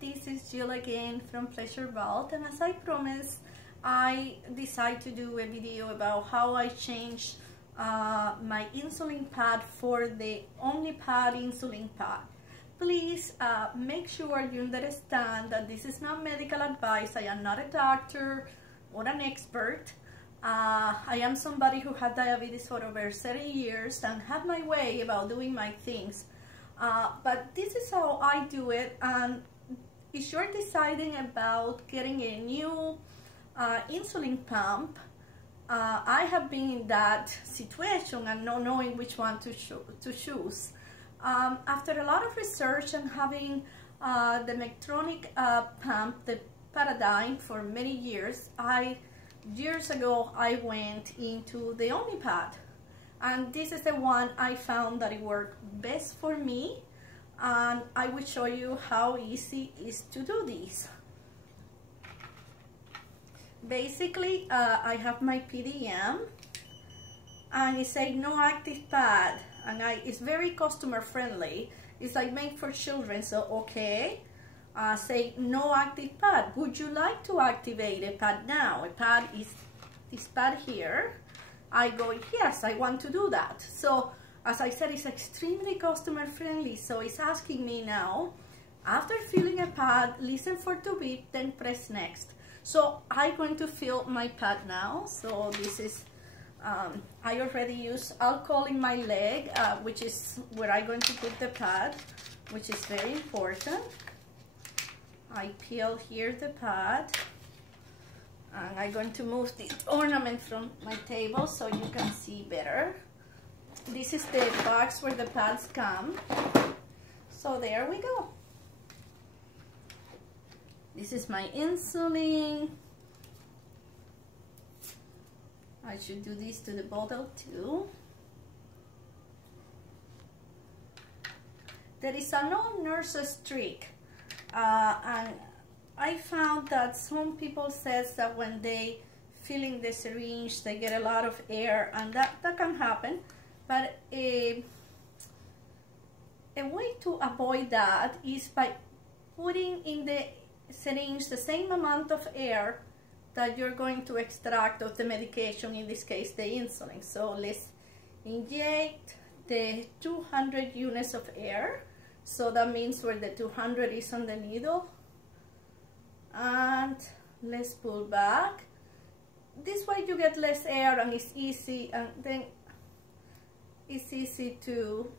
this is Jill again from Pleasurevault, and as I promised, I decided to do a video about how I changed my insulin pad for the Omnipod insulin pad. Please make sure you understand that this is not medical advice. I am not a doctor or an expert. I am somebody who had diabetes for over 30 years and have my way about doing my things. But this is how I do it, and if you're deciding about getting a new insulin pump, I have been in that situation and not knowing which one to choose. After a lot of research and having the Medtronic pump, the Paradigm, for many years, years ago I went into the Omnipod. And this is the one I found that it worked best for me, and I will show you how easy it is to do this. Basically, I have my PDM, and it says no active pad, and it's very customer friendly. It's like made for children, so okay. Say no active pad. Would you like to activate a pad now? A pad is this pad here. I go, yes, I want to do that. So as I said, it's extremely customer friendly. So it's asking me now, after filling a pad, listen for 2 beep, then press next. So I'm going to fill my pad now. So this is, I already use alcohol in my leg, which is where I'm going to put the pad, which is very important. I peel here the pad. And I'm going to move the ornament from my table so you can see better. This is the box where the pads come. So there we go. This is my insulin. I should do this to the bottle too. There is a no nurse's trick. And I found that some people says that when they fill in the syringe, they get a lot of air, and that can happen. But a way to avoid that is by putting in the syringe the same amount of air that you're going to extract of the medication, in this case the insulin. So let's inject the 200 units of air. So that means where the 200 is on the needle. And let's pull back. This way you get less air and it's easy, and then it's easy to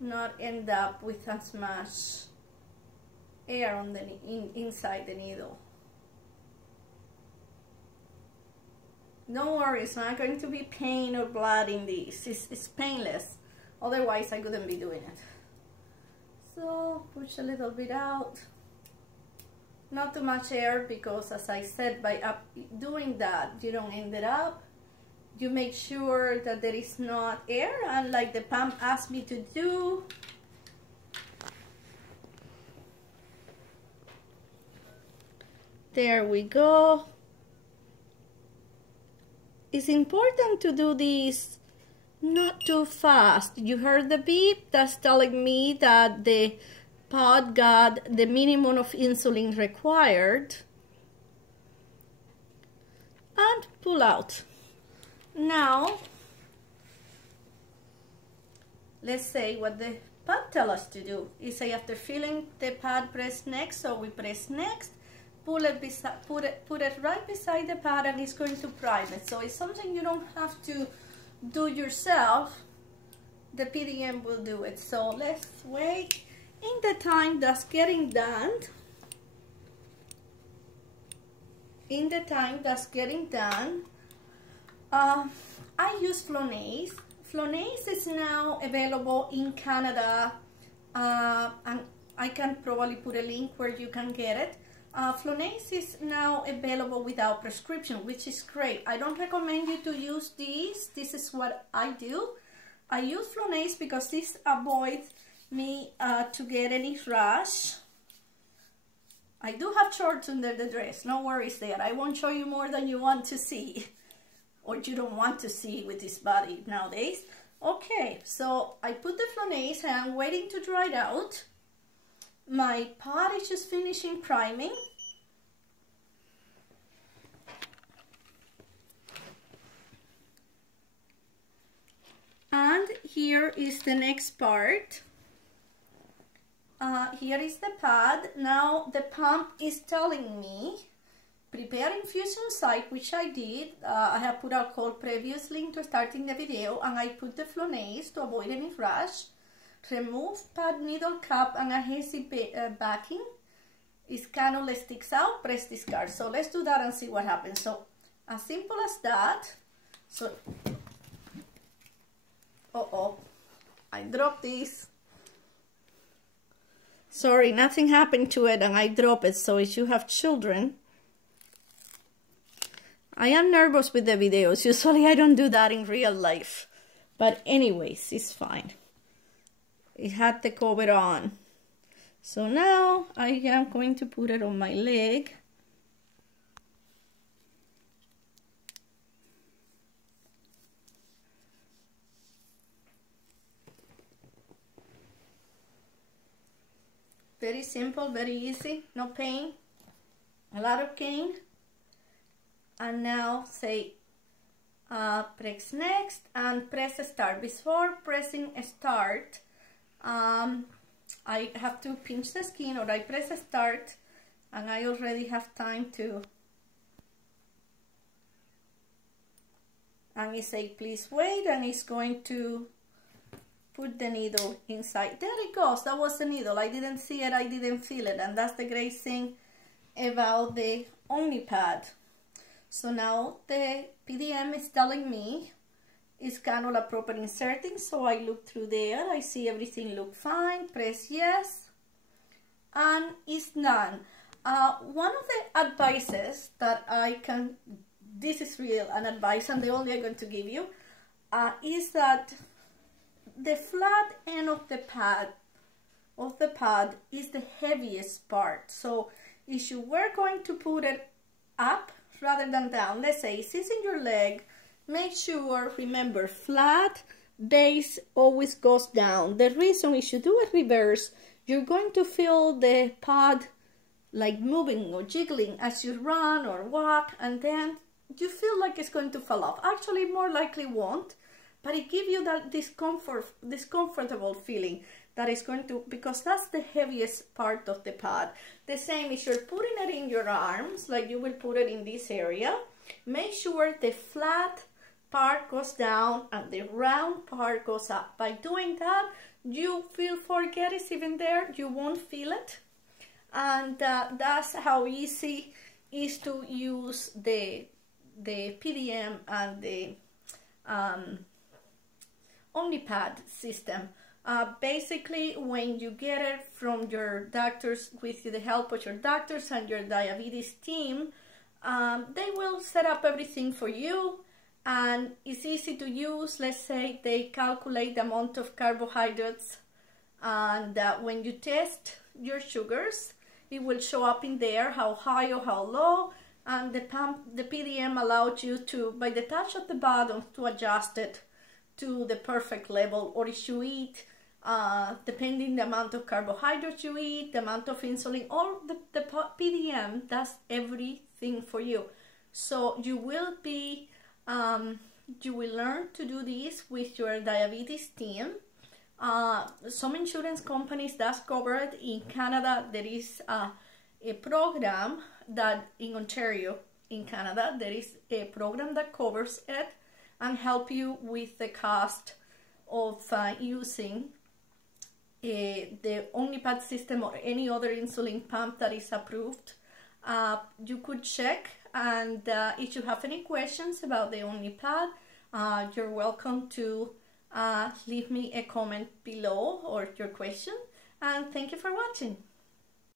not end up with as much air on the inside the needle. Don't worry, it's not going to be pain or blood in this. It's painless. Otherwise I couldn't be doing it. So push a little bit out. Not too much air, because as I said, by doing that, you don't end it up. You make sure that there is not air, and like the pump asked me to do. There we go. It's important to do this not too fast. You heard the beep? That's telling me that the pod got the minimum of insulin required. And pull out. Now, let's say what the pad tells us to do. It say after filling the pad, press next. So we press next, put it right beside the pad, and it's going to prime it. So it's something you don't have to do yourself. The PDM will do it. So let's wait. In the time that's getting done, I use Flonase. Flonase is now available in Canada, and I can probably put a link where you can get it. Flonase is now available without prescription, which is great. I don't recommend you to use this. This is what I do. I use Flonase because this avoids me to get any rash. I do have shorts under the dress, no worries there. I won't show you more than you want to see, or you don't want to see with this body nowadays. Okay, so I put the Flonase and I'm waiting to dry it out. My pod is just finishing priming. And here is the next part. Here is the pad. Now the pump is telling me, prepare infusion site, which I did. I have put a call previously into starting the video, and I put the Flonase to avoid any rush. Remove pad needle cap and adhesive backing. If cannula sticks out, press discard. So let's do that and see what happens. So as simple as that. So, I dropped this. Sorry, nothing happened to it and I dropped it. So if you have children, I am nervous with the videos. Usually I don't do that in real life. But anyways, it's fine. It had the cover on. So now I am going to put it on my leg. Very simple, very easy, no pain, a lot of gain. And now say press next and press start. Before pressing start, I have to pinch the skin, or I press start and I already have time to, and it say please wait, and it's going to put the needle inside. There it goes, that was the needle. I didn't see it, I didn't feel it, and that's the great thing about the Omnipod. So now the PDM is telling me is cannula proper inserting, so I look through there, I see everything look fine, press yes, and it's done. One of the advices that I can, this is real an advice and the only I'm going to give you, is that the flat end of the pad is the heaviest part. So if you were going to put it up rather than down, let's say it sits in your leg, make sure, remember, flat base always goes down. The reason is you do it reverse, you're going to feel the pod like moving or jiggling as you run or walk, and then you feel like it's going to fall off. Actually, more likely won't, but it gives you that discomfortable feeling that is going to, because that's the heaviest part of the pod. The same if you're putting it in your arms, like you will put it in this area, make sure the flat part goes down and the round part goes up. By doing that, you will forget it's even there, you won't feel it. And that's how easy it is to use the PDM and the Omnipod system. Basically, when you get it from your doctors, with the help of your doctors and your diabetes team, they will set up everything for you, and it's easy to use. Let's say they calculate the amount of carbohydrates, and when you test your sugars, it will show up in there how high or how low, and the PDM allows you to, by the touch of the button, to adjust it to the perfect level. Or if you eat, depending the amount of carbohydrates you eat, the amount of insulin, or the PDM does everything for you. So you will be, you will learn to do this with your diabetes team. Some insurance companies does cover it. In Canada, there is a program that, in Ontario, in Canada, there is a program that covers it and help you with the cost of using the Omnipod system or any other insulin pump that is approved. You could check, and if you have any questions about the Omnipod, you're welcome to leave me a comment below or your question, and thank you for watching.